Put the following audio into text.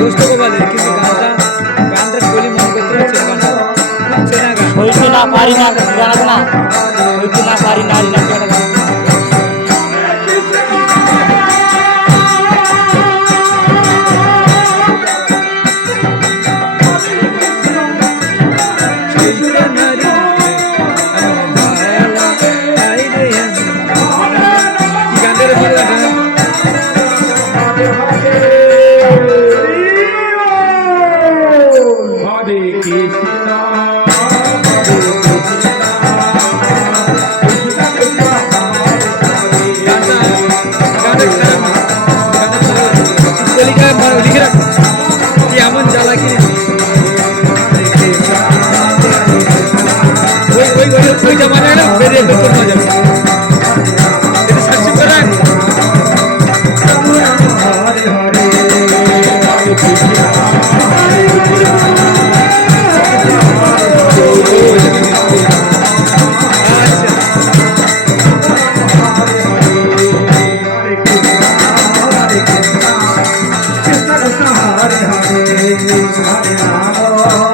দুষ্ট কপালের কিন্তু গানটা গানটা পারি না হরে হরে হরে রাম।